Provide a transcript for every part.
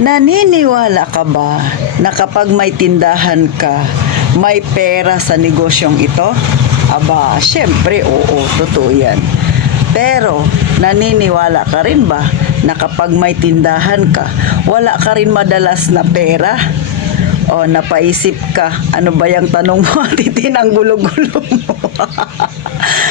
Naniniwala ka ba na kapag may tindahan ka, may pera sa negosyong ito? Aba, syempre, oo, totoo yan. Pero, naniniwala ka rin ba na kapag may tindahan ka, wala ka rin madalas na pera? O, napaisip ka, ano ba yung tanong mo? Titin ang gulo-gulo mo.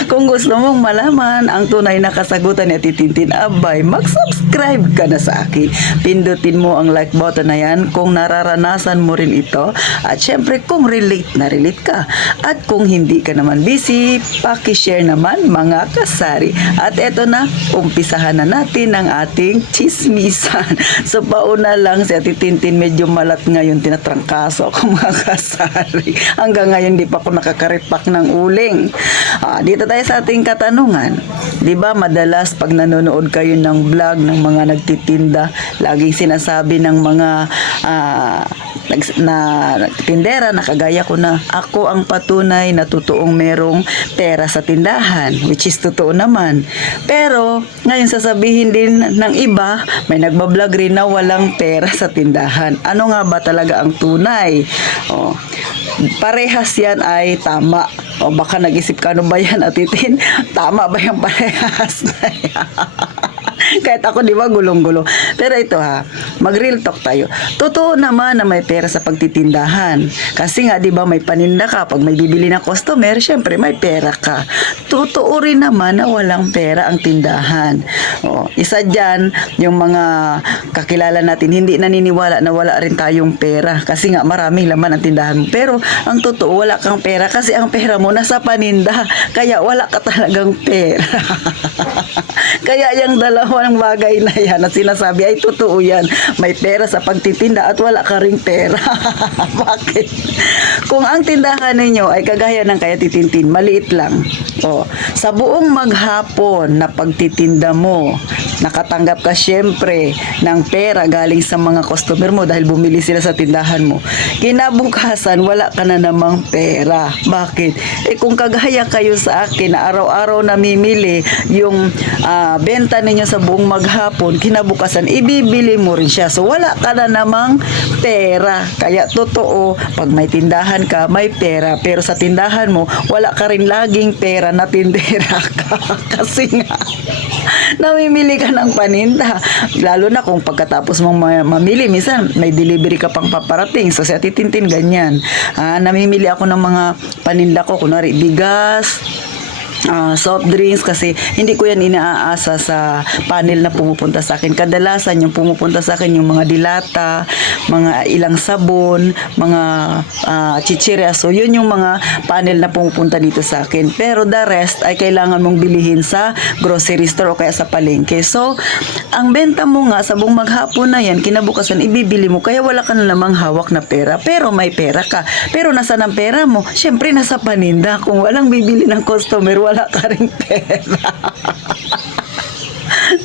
Kung gusto mong malaman ang tunay na kasagutan ni Titintin Abay, mag-subscribe ka na sa akin. Pindutin mo ang like button na yan kung nararanasan mo rin ito. At syempre kung relate na relate ka. At kung hindi ka naman busy, pakishare naman mga kasari. At eto na, umpisahan na natin ang ating chismisan. So pauna lang si Titintin, medyo malat ngayon, tinatrangkaso ako mga kasari. Hanggang ngayon di pa ako nakakaripak ng uling. Dito tayo sa ating katanungan. 'Di ba madalas pag nanonood kayo ng vlog ng mga nagtitinda, laging sinasabi ng mga tindera na kagaya ko na ako ang patunay na totoong merong pera sa tindahan, which is totoo naman. Pero ngayon sasabihin din ng iba, may nagbablog rin na walang pera sa tindahan. Ano nga ba talaga ang tunay? Parehas yan ay tama. O baka nag-isip ka, ano ba yan, Atitin? Tama ba yung parehas na yan? Kahit ako, di ba, gulong-gulo. Pero ito mag-real talk tayo. Totoo naman na may pera sa pagtitindahan. Kasi nga, di ba, may paninda ka. Pag may bibili ng customer, syempre may pera ka. Totoo rin naman na walang pera ang tindahan. Isa dyan, yung mga kakilala natin, hindi naniniwala na wala rin tayong pera. Kasi nga, maraming laman ang tindahan mo. Pero, ang totoo, wala kang pera. Kasi ang pera mo nasa paninda. Kaya, wala ka talagang pera. Kaya, yung dalawang bagay na yan na sinasabi ay totoo yan. May pera sa pagtitinda at wala ka ring pera. Bakit? Kung ang tindahan ninyo ay kagaya ng kaya Titintin, maliit lang. Sa buong maghapon na pagtitinda mo, nakatanggap ka syempre ng pera galing sa mga customer mo dahil bumili sila sa tindahan mo. Kinabukasan, wala ka na namang pera. Bakit? Kung kagaya kayo sa akin na araw-araw namimili yung benta ninyo sa buong maghapon, kinabukasan, ibibili mo rin siya. So, wala ka na namang pera. Kaya, totoo, pag may tindahan ka, may pera. Pero sa tindahan mo, wala ka rin laging pera na tindera ka. Kasi nga, namimili ka ng paninda. Lalo na kung pagkatapos mong mamili, minsan may delivery ka pang paparating. So, si Titintin, ganyan. Namimili ako ng mga paninda ko, kunwari bigas, soft drinks, kasi hindi ko yan inaasa sa panel na pumupunta sa akin. Kadalasan yung pumupunta sa akin yung mga dilata, mga ilang sabon, mga chichirya. So yun yung mga panel na pumupunta dito sa akin. Pero the rest ay kailangan mong bilihin sa grocery store o kaya sa palengke. So ang benta mo nga sa buong maghapon na yan, kinabukasan ibibili mo, kaya wala ka na namang hawak na pera. Pero may pera ka. Pero nasaan ang pera mo? Syempre nasa paninda. Kung walang bibili ng customer, wala ka ring pera.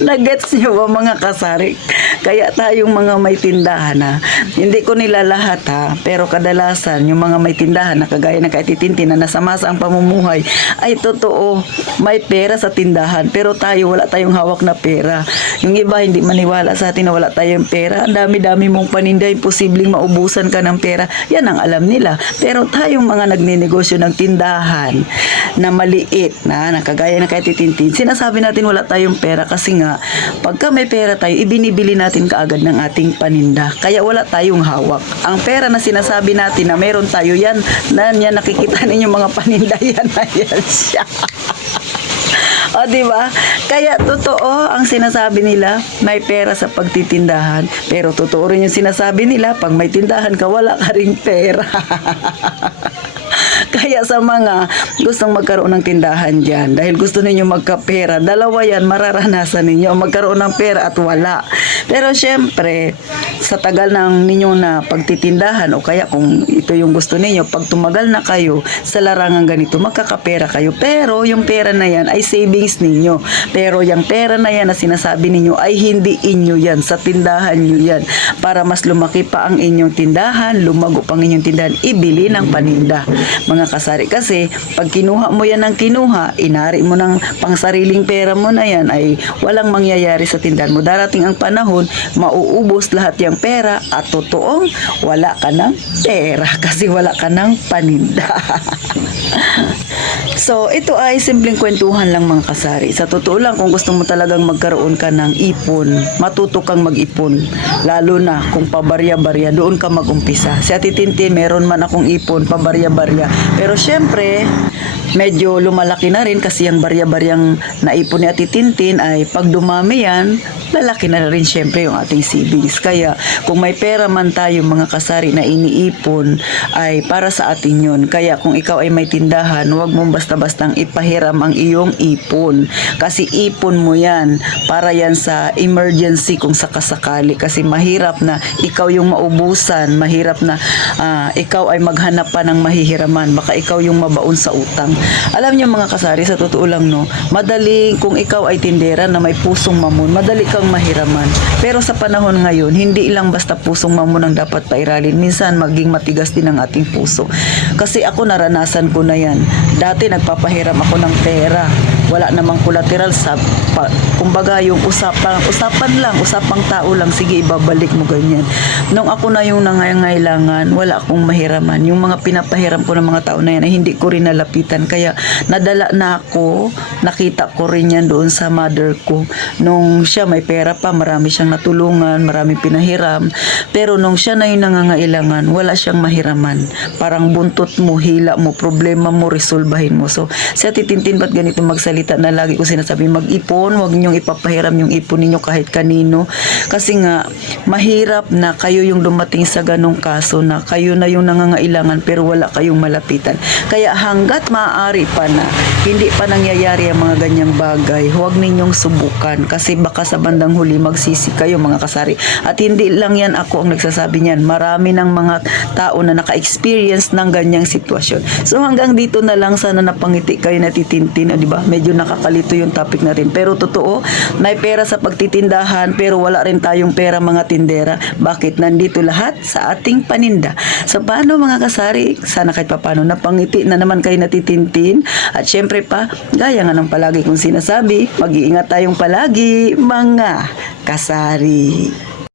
Nagets nyo ba mga kasari? Kaya tayong mga may tindahan hindi ko nila lahat pero kadalasan yung mga may tindahan na kagaya ng kay Titintin na nasa masa ang pamumuhay ay totoo, may pera sa tindahan, pero tayo wala tayong hawak na pera. Yung iba hindi maniwala sa atin na wala tayong pera. Ang dami-dami mong paninda, imposibleng maubusan ka ng pera. Yan ang alam nila. Pero tayong mga nagnenegosyo ng tindahan na maliit na kagaya ng kay Titintin, sinasabi natin wala tayong pera kasi nga pagka may pera tayo, ibinibili natin kaagad ng ating paninda. Kaya wala tayong hawak. Ang pera na sinasabi natin na meron tayo, yan nakikita ninyo mga paninda, yan na yan siya. Diba? Kaya totoo ang sinasabi nila, may pera sa pagtitindahan. Pero totoo rin yung sinasabi nila, pag may tindahan ka, wala ka ring pera. Kaya sa mga gustong magkaroon ng tindahan dyan, dahil gusto ninyo magkapera, dalawa yan, mararanasan ninyo magkaroon ng pera at wala. Pero syempre, sa tagal ng ninyo na pagtitindahan o kaya kung ito yung gusto ninyo, pag tumagal na kayo sa larangan ganito, magkakapera kayo. Pero yung pera na yan ay savings ninyo. Pero yung pera na yan na sinasabi ninyo ay hindi inyo yan. Sa tindahan nyo yan. Para mas lumaki pa ang inyong tindahan, lumago pang inyong tindahan, ibili ng paninda. mga kasari. Kasi pag kinuha mo yan ng kinuha, inari mo ng pangsariling pera mo na yan, ay walang mangyayari sa tindahan mo. Darating ang panahon, mauubos lahat yung pera at totoong wala ka ng pera kasi wala ka ng paninda. So, ito ay simpleng kwentuhan lang mga kasari. Sa totoo lang, kung gusto mo talagang magkaroon ka ng ipon, matuto kang mag-ipon. Lalo na kung pabarya-barya, doon ka mag-umpisa. Si Ate Tintin, meron man akong ipon, pabarya-barya. Pero syempre, medyo lumalaki na rin kasi yung barya-baryang naipon ni Ate Tintin ay pag dumami yan, lalaki na rin syempre yung ating savings. Kaya kung may pera man tayo mga kasari na iniipon ay para sa atin yun. Kaya kung ikaw ay may tindahan, huwag mong basta-bastang ipahiram ang iyong ipon. Kasi ipon mo yan para yan sa emergency kung sakasakali. Kasi mahirap na ikaw yung maubusan, mahirap na ikaw ay maghanap pa ng mahihiraman. Baka ikaw yung mabaon sa utang. Alam niyo mga kasari, sa totoo lang no, madaling kung ikaw ay tindera na may pusong mamon, madali kang mahiraman. Pero sa panahon ngayon, hindi lang basta pusong mamon ang dapat pairalin. Minsan maging matigas din ang ating puso. Kasi ako naranasan ko na yan. Dati nagpapahiram ako ng pera. Wala namang collateral kumbaga yung usapan lang, usapang tao lang, sige ibabalik mo ganyan. Nung ako na yung nangangailangan, wala akong mahiraman. Yung mga pinapahiram ko ng mga tao na yan ay hindi ko rin nalapitan. Kaya nadala na ako, nakita ko rin yan doon sa mother ko. Nung siya may pera pa, marami siyang natulungan, maraming pinahiram. Pero nung siya na yung nangangailangan, wala siyang mahiraman. Parang buntot mo, hila mo, problema mo, resolbahin mo. So, si Ate Tintin, ba't ganito magsalita na lagi ko sinasabi, mag-ipon, huwag niyong ipapahiram yung ipon ninyo kahit kanino. Kasi nga, mahirap na kayo yung dumating sa ganong kaso na kayo na yung nangangailangan pero wala kayong malapitan. Kaya hanggat maaari pa na hindi pa nangyayari ang mga ganyang bagay, huwag ninyong subukan kasi baka sa bandang huli magsisi kayo mga kasari. At hindi lang yan ako ang nagsasabi niyan. Marami ng mga tao na naka-experience ng ganyang sitwasyon. So hanggang dito na lang, sana napangiti kayo na titintin, di ba? Medyo nakakalito yung topic natin. Pero totoo, may pera sa pagtitindahan pero wala rin tayong pera mga tindera. Bakit? Nandito lahat sa ating paninda. So paano mga kasari? Sana kahit paano napangiti na naman kayo natitintin. At syempre pa, gaya nga ng palagi kong sinasabi, mag-iingat tayong palagi mga kasari.